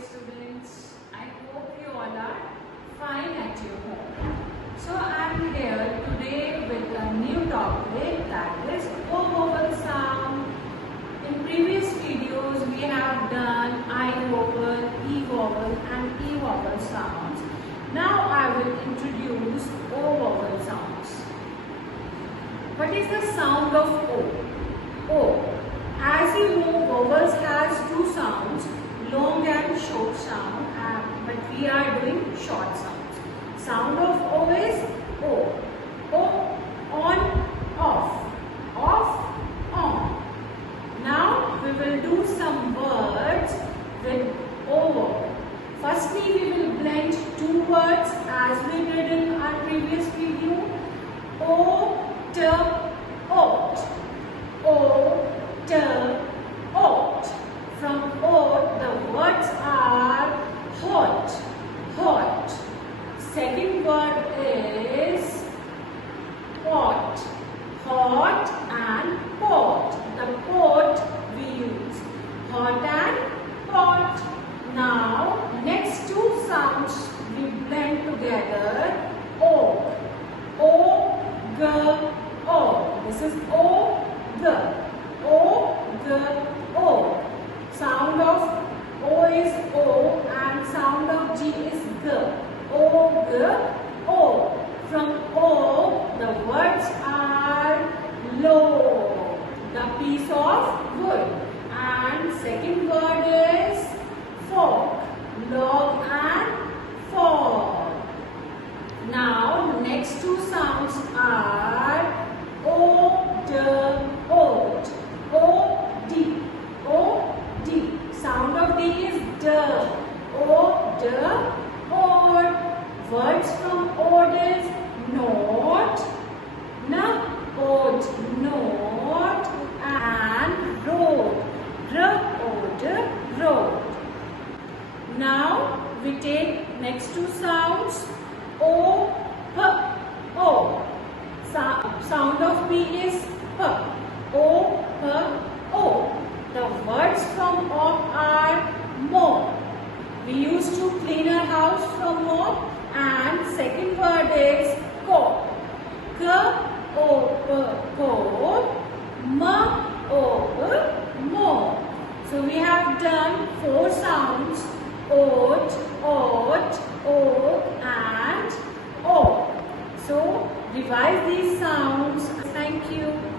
dear students. I hope you all are fine at your home. So I am here today with a new topic, that is O vowel sound. In previous videos we have done I vowel, E vowel and E vowel sounds. Now I will introduce O vowel sounds. What is the sound of O? O. As you know, vowels has two sounds, long and short sound, but we are doing short sounds. Sound of O is O. O, on, off, off, on. Now we will do some words with O vowel. Firstly, we will blend two words as we did in our previous video. O, T, ot. O, T, ot. From O, the words are hot, hot. Second word is pot, hot and pot. The pot we use hot and pot. Now, next two sounds we blend together. O, O, G, O. This is O, G. O, G, O. Sound of O is O and sound of G is G. O, G, O. From O, the words are low, the piece of wood. And second word is fork, log and fork. Now, next two sounds are O, D, oat. O, D, O, D. Sound of D is D. O, D, oat. Words from oat is note, oat, note, and road, road. Now we take next two sounds. O, P, O. Sound of P is P. O, P, O. The words from O are mop. We used to clean our house from mop. And second word is coat. K, O, P, coat. M, O, P, mop. So we have done four sounds: oat, oat, oak, and o. So revise these sounds. Thank you.